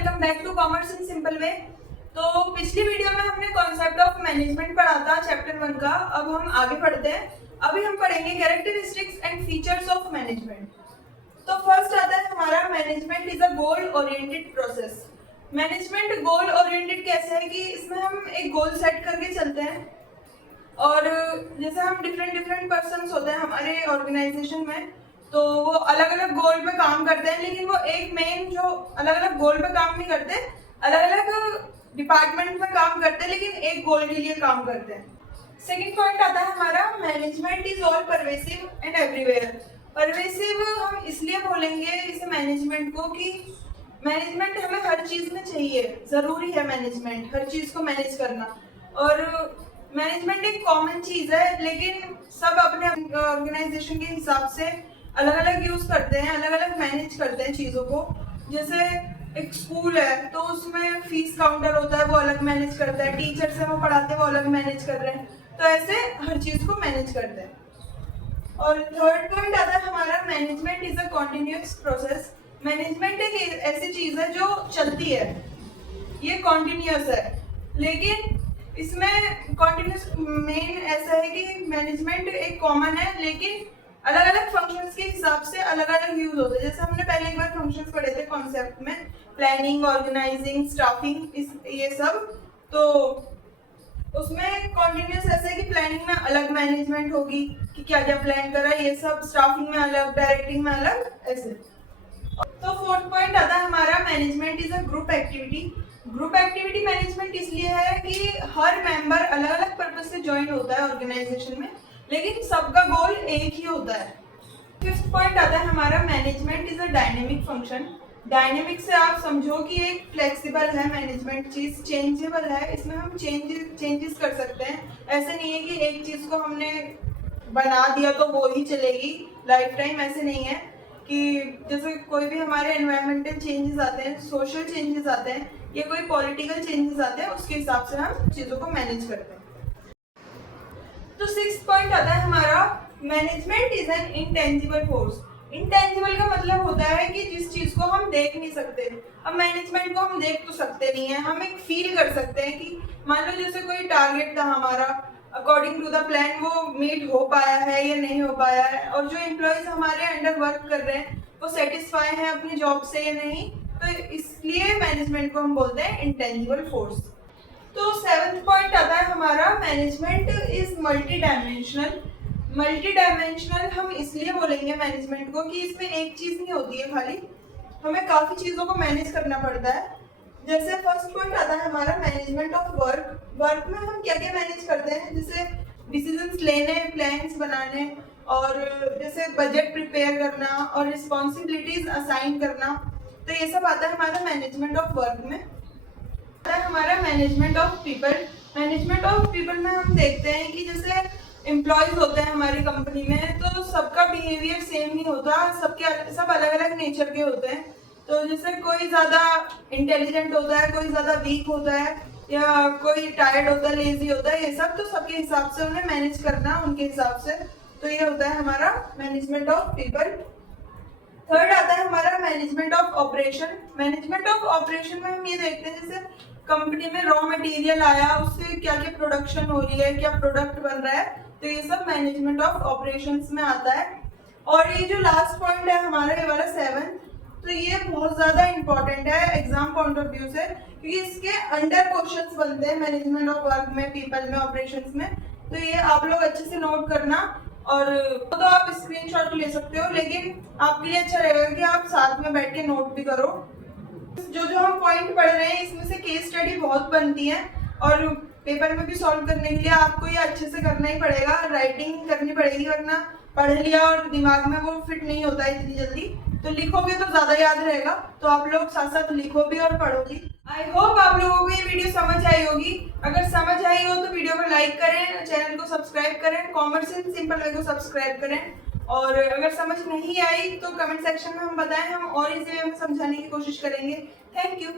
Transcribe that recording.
Welcome back to commerce in simple way. तो पिछली video में हमने कॉन्सेप्ट ऑफ मैनेजमेंट पढ़ा था चैप्टर 1 का। अब हम आगे पढ़ते हैं। अभी हम पढ़ेंगे characteristics and features of management. तो फर्स्ट आता है हमारा management is a goal oriented process. Management goal oriented कैसे है कि इसमें हम एक गोल सेट करके चलते हैं और जैसे हम डिफरेंट पर्सन्स होते हैं हमारे ऑर्गेनाइजेशन में, तो वो अलग अलग गोल पे काम करते हैं, लेकिन वो एक मेन जो अलग अलग गोल पे काम नहीं करते, अलग अलग डिपार्टमेंट में काम करते हैं, लेकिन एक गोल के लिए काम करते हैं। सेकंड पॉइंट आता है हमारा management is all pervasive and everywhere. Pervasive हम इसलिए बोलेंगे इसे मैनेजमेंट को कि मैनेजमेंट हमें हर चीज में चाहिए, जरूरी है मैनेजमेंट, हर चीज को मैनेज करना। और मैनेजमेंट एक कॉमन चीज है, लेकिन सब अपने ऑर्गेनाइजेशन के हिसाब से अलग अलग यूज करते हैं, अलग अलग मैनेज करते हैं चीजों को। जैसे एक स्कूल है तो उसमें फीस काउंटर होता है, वो अलग मैनेज करता है, टीचर से वो पढ़ाते हैं वो अलग मैनेज कर रहे हैं, तो ऐसे हर चीज को मैनेज करते हैं। और थर्ड पॉइंट आता है हमारा management is a continuous process. Management एक ऐसी चीज है जो चलती है, ये कॉन्टिन्यूस है, लेकिन इसमें कॉन्टिन्यूस मेन ऐसा है कि मैनेजमेंट एक कॉमन है, लेकिन अलग अलग फंक्शंस के हिसाब से अलग अलग यूज होते हैं। जैसे हमने पहले एक बार फंक्शंस पढ़े थे कॉन्सेप्ट में, प्लानिंग, ऑर्गेनाइजिंग, स्टाफिंग, ये सब। तो उसमें कॉन्टिन्यूस ऐसा है कि प्लानिंग में अलग मैनेजमेंट होगी कि क्या क्या प्लान करा, ये सब, स्टाफिंग में अलग, डायरेक्टिंग में अलग, ऐसे। तो फोर्थ पॉइंट आता है हमारा management is a group activity. Group activity management इसलिए है कि हर मेंबर अलग अलग पर्पज से ज्वाइन होता है ऑर्गेनाइजेशन में, लेकिन सबका गोल एक ही होता है। फिफ्थ पॉइंट आता है हमारा management is a dynamic function. Dynamic से आप समझो कि एक फ्लेक्सिबल है मैनेजमेंट चीज, चेंजेबल है, इसमें हम चेंजेस कर सकते हैं। ऐसे नहीं है कि एक चीज को हमने बना दिया तो वो ही चलेगी लाइफ टाइम, ऐसे नहीं है। कि जैसे कोई भी हमारे एनवायरमेंटल चेंजेस आते हैं, सोशल चेंजेस आते हैं, या कोई पॉलिटिकल चेंजेस आते हैं, उसके हिसाब से हम चीजों को मैनेज करते हैं। तो सिक्स्थ पॉइंट आता है हमारा management is an intangible force. Intangible का मतलब होता है कि जिस चीज को हम देख नहीं सकते। अब मैनेजमेंट को हम देख तो सकते नहीं है, हम एक फील कर सकते हैं कि मान लो जैसे कोई टारगेट था हमारा, अकॉर्डिंग टू द प्लान वो मीट हो पाया है या नहीं हो पाया है, और जो एम्प्लॉयज हमारे अंडर वर्क कर रहे हैं वो सेटिस्फाई है अपनी जॉब से या नहीं, तो इसलिए मैनेजमेंट को हम बोलते हैं इंटेंजिबल फोर्स। तो सेवेंथ पॉइंट आता है हमारा management is multi dimensional. Multi dimensional हम इसलिए बोलेंगे मैनेजमेंट को कि इसमें एक चीज नहीं होती है खाली, हमें काफी चीजों को मैनेज करना पड़ता है। जैसे फर्स्ट पॉइंट आता है हमारा मैनेजमेंट ऑफ वर्क। वर्क में हम क्या क्या मैनेज करते हैं, जैसे डिसीजंस लेने, प्लान्स बनाने, और जैसे बजट प्रिपेयर करना और रिस्पॉन्सिबिलिटीज असाइन करना, तो ये सब आता है हमारा मैनेजमेंट ऑफ वर्क में। है हमारा management of people. Management of people में हम देखते हैं कि जैसे एम्प्लॉयज होते हैं हमारी कंपनी में, तो सबका बिहेवियर सेम नहीं होता, सब अलग अलग नेचर के होते हैं। तो जैसे कोई ज्यादा इंटेलिजेंट होता है, कोई ज्यादा वीक होता है, या कोई टायर्ड होता है, लेजी होता है, ये सब तो सबके हिसाब से उन्हें मैनेज करना उनके हिसाब से। तो ये होता है हमारा मैनेजमेंट ऑफ पीपल। थर्ड आता है हमारा management of operation. Management of operation में हम ये देखते हैं जैसे कंपनी में रॉ मटेरियल आया, उससे क्या क्या प्रोडक्शन हो रही है, क्या प्रोडक्ट बन रहा है, तो ये सब मैनेजमेंट ऑफ ऑपरेशंस में आता है। और ये जो लास्ट पॉइंट है हमारा, ये वाला 7, तो ये बहुत ज्यादा इंपॉर्टेंट है एग्जाम पॉइंट ऑफ व्यू से, क्योंकि इसके अंडर क्वेश्चंस बनते हैं मैनेजमेंट ऑफ वर्क में, पीपल में, ऑपरेशंस में। तो ये आप लोग अच्छे से नोट करना, और तो आप स्क्रीनशॉट ले सकते हो, लेकिन आपके लिए अच्छा रहेगा कि आप साथ में बैठ के नोट भी करो। जो जो हम पॉइंट पढ़ रहे हैं इसमें से केस स्टडी बहुत बनती है, और पेपर में भी सॉल्व करने के लिए आपको ये अच्छे से करना ही पड़ेगा, राइटिंग करनी पड़ेगी, वरना पढ़ लिया और दिमाग में वो फिट नहीं होता है इतनी जल्दी। तो लिखोगे तो ज्यादा याद रहेगा, तो आप लोग साथ साथ लिखो भी और पढ़ो भी। आई होप आप लोगों को ये वीडियो समझ आई होगी। अगर समझ आई हो तो वीडियो को लाइक करें, चैनल को सब्सक्राइब करें, कॉमर्स इन सिंपल वे को सब्सक्राइब करें। और अगर समझ नहीं आई तो कमेंट सेक्शन में हम बताएं, हम और इजी वे में समझाने की कोशिश करेंगे। Thank you.